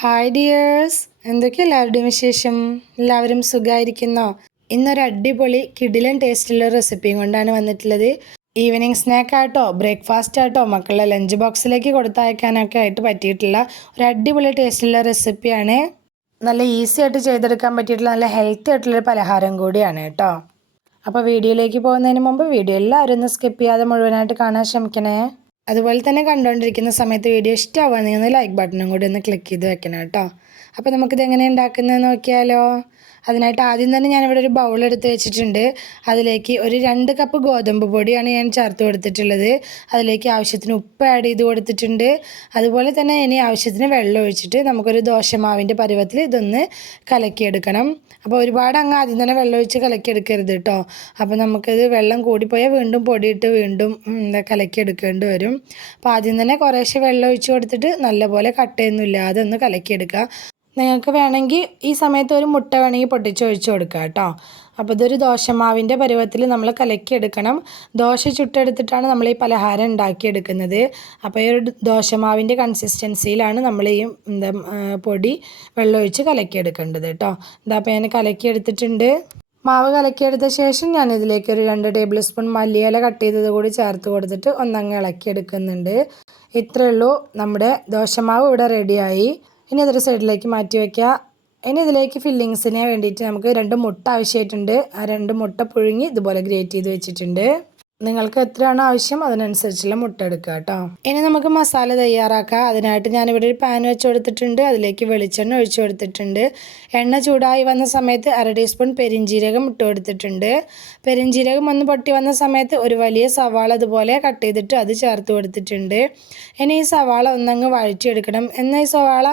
Hi dears, എന്തൊക്കെ എല്ലാവരുടെയും വിശേഷം? എല്ലാവരും സുഖമായിരിക്കുന്നോ? ഇന്നൊരു അടിപൊളി കിടിലൻ ടേസ്റ്റുള്ള റെസിപ്പിയും കൊണ്ടാണ് വന്നിട്ടുള്ളത്. ഈവനിങ് സ്നാക്ക് ആയിട്ടോ ബ്രേക്ക്ഫാസ്റ്റ് ആയിട്ടോ മക്കളുടെ ലഞ്ച് ബോക്സിലേക്ക് കൊടുത്തയക്കാനൊക്കെ ആയിട്ട് പറ്റിയിട്ടുള്ള ഒരു അടിപൊളി ടേസ്റ്റുള്ള റെസിപ്പിയാണ്. നല്ല ഈസി ആയിട്ട് ചെയ്തെടുക്കാൻ പറ്റിയിട്ടുള്ള നല്ല ഹെൽത്തി ആയിട്ടുള്ളൊരു പലഹാരം കൂടിയാണ് കേട്ടോ. അപ്പോൾ വീഡിയോയിലേക്ക് പോകുന്നതിന് മുമ്പ് വീഡിയോ എല്ലാവരും ഒന്ന് സ്കിപ്പ് ചെയ്യാതെ മുഴുവനായിട്ട് കാണാൻ ശ്രമിക്കണേ. അതുപോലെ തന്നെ കണ്ടുകൊണ്ടിരിക്കുന്ന സമയത്ത് വീഡിയോ ഇഷ്ടമാവുകയാണെങ്കിൽ ഒന്ന് ലൈക്ക് ബട്ടണും കൂടി ഒന്ന് ക്ലിക്ക് ചെയ്ത് വെക്കണം കേട്ടോ. അപ്പോൾ നമുക്കിത് എങ്ങനെ ഉണ്ടാക്കുന്നത് നോക്കിയാലോ. അതിനായിട്ട് ആദ്യം തന്നെ ഞാനിവിടെ ഒരു ബൗൾ എടുത്ത് വെച്ചിട്ടുണ്ട്. അതിലേക്ക് ഒരു 2 കപ്പ് ഗോതമ്പ് പൊടിയാണ് ഞാൻ ചേർത്ത് കൊടുത്തിട്ടുള്ളത്. അതിലേക്ക് ആവശ്യത്തിന് ഉപ്പ് ആഡ് ചെയ്ത് കൊടുത്തിട്ടുണ്ട്. അതുപോലെ തന്നെ ഇനി ആവശ്യത്തിന് വെള്ളം ഒഴിച്ചിട്ട് നമുക്കൊരു ദോശമാവിൻ്റെ പരുവത്തിൽ ഇതൊന്ന് കലക്കിയെടുക്കണം. അപ്പോൾ ഒരുപാട് അങ്ങ് ആദ്യം തന്നെ വെള്ളം ഒഴിച്ച് കലക്കിയെടുക്കരുത് കേട്ടോ. അപ്പോൾ നമുക്കിത് വെള്ളം കൂടിപ്പോയാൽ വീണ്ടും പൊടിയിട്ട് വീണ്ടും കലക്കിയെടുക്കേണ്ടി വരും. അപ്പോൾ ആദ്യം തന്നെ കുറേശ്ശെ വെള്ളം ഒഴിച്ച് കൊടുത്തിട്ട് നല്ലപോലെ കട്ടയൊന്നുമില്ലാതെ ഒന്ന് കലക്കിയെടുക്കുക. നിങ്ങൾക്ക് വേണമെങ്കിൽ ഈ സമയത്ത് ഒരു മുട്ട വേണമെങ്കിൽ പൊട്ടിച്ച് ഒഴിച്ച് കൊടുക്കുക കേട്ടോ. അപ്പോൾ ഇതൊരു ദോശമാവിൻ്റെ പരുവത്തിൽ നമ്മൾ കലക്കിയെടുക്കണം. ദോശ ചുട്ടെടുത്തിട്ടാണ് നമ്മൾ ഈ പലഹാരം ഉണ്ടാക്കിയെടുക്കുന്നത്. അപ്പോൾ ഈ ഒരു ദോശമാവിൻ്റെ കൺസിസ്റ്റൻസിയിലാണ് നമ്മൾ ഈ പൊടി വെള്ളമൊഴിച്ച് കലക്കിയെടുക്കേണ്ടത് കേട്ടോ. അപ്പോൾ ഞാൻ കലക്കിയെടുത്തിട്ടുണ്ട്. മാവ് കലക്കിയെടുത്ത ശേഷം ഞാനിതിലേക്ക് ഒരു 2 ടേബിൾ സ്പൂൺ മല്ലിയില കട്ട് ചെയ്തത് കൂടി ചേർത്ത് കൊടുത്തിട്ട് ഒന്നങ്ങ് ഇളക്കിയെടുക്കുന്നുണ്ട്. ഇത്രയേ ഉള്ളൂ, നമ്മുടെ ദോശമാവ് ഇവിടെ റെഡിയായി. ഇനി അതൊരു സൈഡിലേക്ക് മാറ്റി വയ്ക്കുക. ഇനി ഇതിലേക്ക് ഫില്ലിങ്സിന് വേണ്ടിയിട്ട് നമുക്ക് 2 മുട്ട ആവശ്യമായിട്ടുണ്ട്. ആ 2 മുട്ട പുഴുങ്ങി ഇതുപോലെ ഗ്രേറ്റ് ചെയ്ത് വെച്ചിട്ടുണ്ട്. നിങ്ങൾക്ക് എത്രയാണോ ആവശ്യം അതിനനുസരിച്ചുള്ള മുട്ട എടുക്കുക കേട്ടോ. ഇനി നമുക്ക് മസാല തയ്യാറാക്കാം. അതിനായിട്ട് ഞാനിവിടെ ഒരു പാൻ വെച്ച് കൊടുത്തിട്ടുണ്ട്. അതിലേക്ക് വെളിച്ചെണ്ണ ഒഴിച്ചു കൊടുത്തിട്ടുണ്ട്. എണ്ണ ചൂടായി വന്ന സമയത്ത് 1/2 ടീസ്പൂൺ പെരിഞ്ജീരകം ഇട്ട് കൊടുത്തിട്ടുണ്ട്. പെരിഞ്ജീരകം ഒന്ന് പൊട്ടി വന്ന സമയത്ത് ഒരു വലിയ സവാള അതുപോലെ കട്ട് ചെയ്തിട്ട് അത് ചേർത്ത് കൊടുത്തിട്ടുണ്ട്. ഇനി ഈ സവാള ഒന്നങ്ങ് വഴറ്റിയെടുക്കണം. എന്നാൽ ഈ സവാള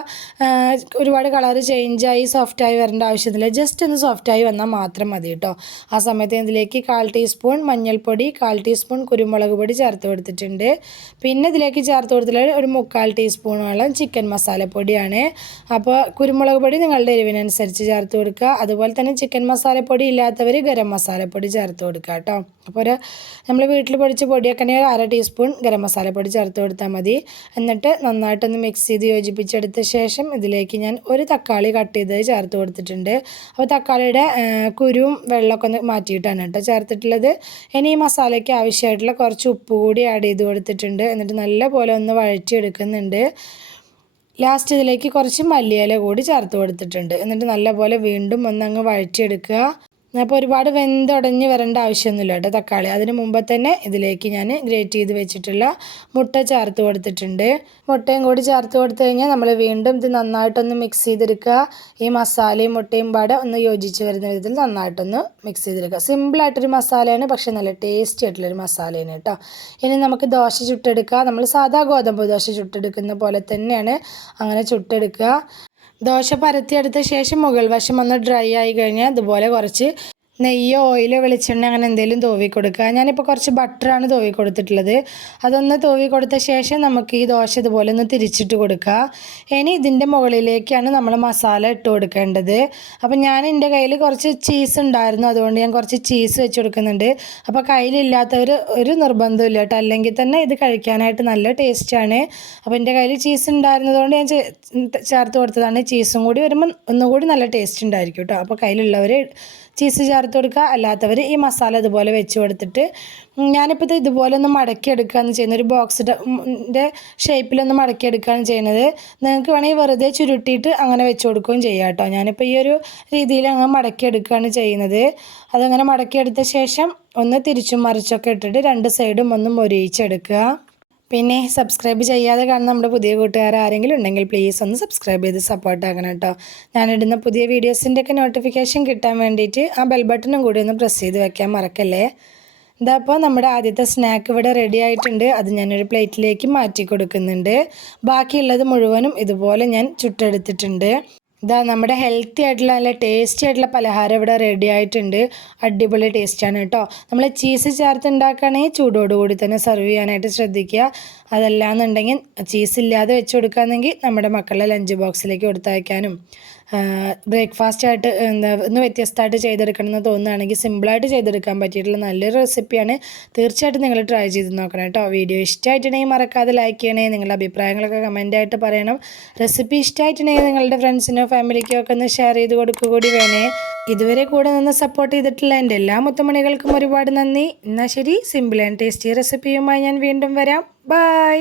ഒരുപാട് കളർ ചേഞ്ചായി സോഫ്റ്റായി വരേണ്ട ആവശ്യമില്ല. ജസ്റ്റ് ഒന്ന് സോഫ്റ്റായി വന്നാൽ മാത്രം മതി കേട്ടോ. ആ സമയത്ത് ഇതിലേക്ക് 1/4 ടീസ്പൂൺ മഞ്ഞൾപ്പൊടി, 1/4 ടീസ്പൂൺ കുരുമുളക് പൊടി ചേർത്ത് കൊടുത്തിട്ടുണ്ട്. പിന്നെ ഇതിലേക്ക് ചേർത്ത് കൊടുത്തിട്ടുള്ള ഒരു 3/4 ടീസ്പൂണോളം ചിക്കൻ മസാലപ്പൊടിയാണ്. അപ്പോൾ കുരുമുളക് പൊടി നിങ്ങളുടെ എരിവിനനുസരിച്ച് ചേർത്ത് കൊടുക്കുക. അതുപോലെ തന്നെ ചിക്കൻ മസാലപ്പൊടി ഇല്ലാത്തവർ ഗരം മസാലപ്പൊടി ചേർത്ത് കൊടുക്കുക കേട്ടോ. അപ്പോൾ നമ്മൾ വീട്ടിൽ പൊടിച്ച പൊടിയൊക്കെ 1/2 ടീസ്പൂൺ ഗരം മസാലപ്പൊടി ചേർത്ത് കൊടുത്താൽ മതി. എന്നിട്ട് നന്നായിട്ടൊന്ന് മിക്സ് ചെയ്ത് യോജിപ്പിച്ചെടുത്ത ശേഷം ഇതിലേക്ക് ഞാൻ ഒരു തക്കാളി കട്ട് ചെയ്ത് ചേർത്ത് കൊടുത്തിട്ടുണ്ട്. അപ്പോൾ തക്കാളിയുടെ കുരുവും വെള്ളമൊക്കെ ഒന്ന് മാറ്റിയിട്ടാണ് കേട്ടോ ചേർത്തിട്ടുള്ളത്. ഇനി ഈ മസാലയ്ക്ക് ആവശ്യമായിട്ടുള്ള കുറച്ച് ഉപ്പ് കൂടി ആഡ് ചെയ്ത് കൊടുത്തിട്ടുണ്ട്. എന്നിട്ട് നല്ലപോലെ ഒന്ന് വഴറ്റിയെടുക്കുന്നുണ്ട്. ലാസ്റ്റ് ഇതിലേക്ക് കുറച്ച് മല്ലിയില കൂടി ചേർത്ത് കൊടുത്തിട്ടുണ്ട്. എന്നിട്ട് നല്ലപോലെ വീണ്ടും ഒന്നങ്ങ് വഴറ്റിയെടുക്കുക. അപ്പോൾ ഒരുപാട് വെന്തുടഞ്ഞ് വരേണ്ട ആവശ്യമൊന്നുമില്ല കേട്ടോ തക്കാളി. അതിന് മുമ്പ് തന്നെ ഇതിലേക്ക് ഞാൻ ഗ്രേറ്റ് ചെയ്ത് വെച്ചിട്ടുള്ള മുട്ട ചേർത്ത് കൊടുത്തിട്ടുണ്ട്. മുട്ടയും കൂടി ചേർത്ത് കൊടുത്തു കഴിഞ്ഞാൽ നമ്മൾ വീണ്ടും ഇത് നന്നായിട്ടൊന്ന് മിക്സ് ചെയ്തെടുക്കുക. ഈ മസാലയും മുട്ടയും പാടെ ഒന്ന് യോജിച്ച് വരുന്ന വിധത്തിൽ നന്നായിട്ടൊന്ന് മിക്സ് ചെയ്തെടുക്കുക. സിമ്പിളായിട്ടൊരു മസാലയാണ്, പക്ഷേ നല്ല ടേസ്റ്റി ആയിട്ടുള്ളൊരു മസാലയാണ് കേട്ടോ. ഇനി നമുക്ക് ദോശ ചുട്ടെടുക്കുക. നമ്മൾ സാധാ ഗോതമ്പ് ദോശ ചുട്ടെടുക്കുന്ന പോലെ തന്നെയാണ് അങ്ങനെ ചുട്ടെടുക്കുക. ദോശ പരത്തിയെടുത്ത ശേഷം മുകൾ വശം ഒന്ന് ഡ്രൈ ആയി കഴിഞ്ഞാൽ ഇതുപോലെ കുറച്ച് നെയ്യോ ഓയിലോ വെളിച്ചെണ്ണ അങ്ങനെ എന്തെങ്കിലും തൂവി കൊടുക്കുക. ഞാനിപ്പോൾ കുറച്ച് ബട്ടറാണ് തൂവി കൊടുത്തിട്ടുള്ളത്. അതൊന്ന് തൂവി കൊടുത്ത ശേഷം നമുക്ക് ഈ ദോശ ഇതുപോലെ ഒന്ന് തിരിച്ചിട്ട് കൊടുക്കുക. ഇനി ഇതിൻ്റെ മുകളിലേക്കാണ് നമ്മൾ മസാല ഇട്ട് കൊടുക്കേണ്ടത്. അപ്പോൾ ഞാൻ എൻ്റെ കയ്യിൽ കുറച്ച് ചീസ് ഉണ്ടായിരുന്നു, അതുകൊണ്ട് ഞാൻ കുറച്ച് ചീസ് വെച്ച് കൊടുക്കുന്നുണ്ട്. അപ്പോൾ കയ്യിലില്ലാത്തവർ ഒരു നിർബന്ധമില്ല കേട്ടോ, അല്ലെങ്കിൽ തന്നെ ഇത് കഴിക്കാനായിട്ട് നല്ല ടേസ്റ്റാണ്. അപ്പോൾ എൻ്റെ കയ്യിൽ ചീസ് ഉണ്ടായിരുന്നതുകൊണ്ട് ഞാൻ ചേർത്ത് കൊടുത്തതാണ്. ചീസും കൂടി വരുമ്പോൾ ഒന്നുകൂടി നല്ല ടേസ്റ്റ് ഉണ്ടായിരിക്കും കേട്ടോ. അപ്പോൾ കയ്യിലുള്ളവർ ചീസ് ചേർത്ത് കൊടുക്കുക. അല്ലാത്തവർ ഈ മസാല ഇതുപോലെ വെച്ച് കൊടുത്തിട്ട് ഞാനിപ്പോൾ ഇത് ഇതുപോലെ ഒന്ന് മടക്കിയെടുക്കുകയാണ് ചെയ്യുന്നത്. ഒരു ബോക്സിൻ്റെ ഷേപ്പിലൊന്ന് മടക്കിയെടുക്കുകയാണ് ചെയ്യുന്നത്. നിങ്ങൾക്ക് വേണമെങ്കിൽ വെറുതെ ചുരുട്ടിയിട്ട് അങ്ങനെ വെച്ച് കൊടുക്കുകയും ചെയ്യാം കേട്ടോ. ഞാനിപ്പോൾ ഈ ഒരു രീതിയിൽ അങ്ങ് മടക്കിയെടുക്കുകയാണ് ചെയ്യുന്നത്. അതങ്ങനെ മടക്കിയെടുത്ത ശേഷം ഒന്ന് തിരിച്ചും മറിച്ചൊക്കെ ഇട്ടിട്ട് 2 സൈഡും ഒന്ന് മൊരിയിച്ചെടുക്കുക. പിന്നെ സബ്സ്ക്രൈബ് ചെയ്യാതെ കാണുന്ന നമ്മുടെ പുതിയ കൂട്ടുകാർ ആരെങ്കിലും ഉണ്ടെങ്കിൽ പ്ലീസ് ഒന്ന് സബ്സ്ക്രൈബ് ചെയ്ത് സപ്പോർട്ടാക്കണം കേട്ടോ. ഞാനിടുന്ന പുതിയ വീഡിയോസിൻ്റെയൊക്കെ നോട്ടിഫിക്കേഷൻ കിട്ടാൻ വേണ്ടിയിട്ട് ആ ബെൽ ബട്ടണും കൂടി ഒന്ന് പ്രസ് ചെയ്ത് വെക്കാൻ മറക്കല്ലേ. ഇതപ്പോൾ നമ്മുടെ ആദ്യത്തെ സ്നാക്ക് ഇവിടെ റെഡി ആയിട്ടുണ്ട്. അത് ഞാനൊരു പ്ലേറ്റിലേക്ക് മാറ്റി കൊടുക്കുന്നുണ്ട്. ബാക്കിയുള്ളത് മുഴുവനും ഇതുപോലെ ഞാൻ ചുട്ടെടുത്തിട്ടുണ്ട്. ഇതാ നമ്മുടെ ഹെൽത്തി ആയിട്ടുള്ള നല്ല ടേസ്റ്റി ആയിട്ടുള്ള പലഹാരം ഇവിടെ റെഡി ആയിട്ടുണ്ട്. അടിപൊളി ടേസ്റ്റാണ് കേട്ടോ. നമ്മൾ ചീസ് ചേർത്ത് ഉണ്ടാക്കുകയാണെങ്കിൽ ചൂടോടുകൂടി തന്നെ സെർവ് ചെയ്യാനായിട്ട് ശ്രദ്ധിക്കുക. അതല്ലാന്നുണ്ടെങ്കിൽ ചീസ് ഇല്ലാതെ വെച്ച് കൊടുക്കുകയാണെങ്കിൽ നമ്മുടെ മക്കളുടെ ലഞ്ച് ബോക്സിലേക്ക് കൊടുത്തയക്കാനും ബ്രേക്ക്ഫാസ്റ്റ് ആയിട്ട് ഒന്ന് വ്യത്യസ്തമായിട്ട് ചെയ്തെടുക്കണം എന്ന് തോന്നുകയാണെങ്കിൽ സിമ്പിളായിട്ട് ചെയ്തെടുക്കാൻ പറ്റിയിട്ടുള്ള നല്ലൊരു റെസിപ്പിയാണ്. തീർച്ചയായിട്ടും നിങ്ങൾ ട്രൈ ചെയ്ത് നോക്കണം കേട്ടോ. വീഡിയോ ഇഷ്ടമായിട്ടുണ്ടെങ്കിൽ മറക്കാതെ ലൈക്ക് ചെയ്യണേ. നിങ്ങളുടെ അഭിപ്രായങ്ങളൊക്കെ കമൻറ്റായിട്ട് പറയണം. റെസിപ്പി ഇഷ്ടമായിട്ടുണ്ടെങ്കിൽ നിങ്ങളുടെ ഫ്രണ്ട്സിനോ ഫാമിലിക്കോ ഒക്കെ ഒന്ന് ഷെയർ ചെയ്ത് കൊടുക്കുക കൂടി വേണേ. ഇതുവരെ കൂടെ നിന്ന് സപ്പോർട്ട് ചെയ്തിട്ടുള്ള എൻ്റെ എല്ലാ മുത്തുമണികൾക്കും ഒരുപാട് നന്ദി. എന്നാൽ ശരി, സിമ്പിൾ ആൻഡ് ടേസ്റ്റി റെസിപ്പിയുമായി ഞാൻ വീണ്ടും വരാം. ബൈ.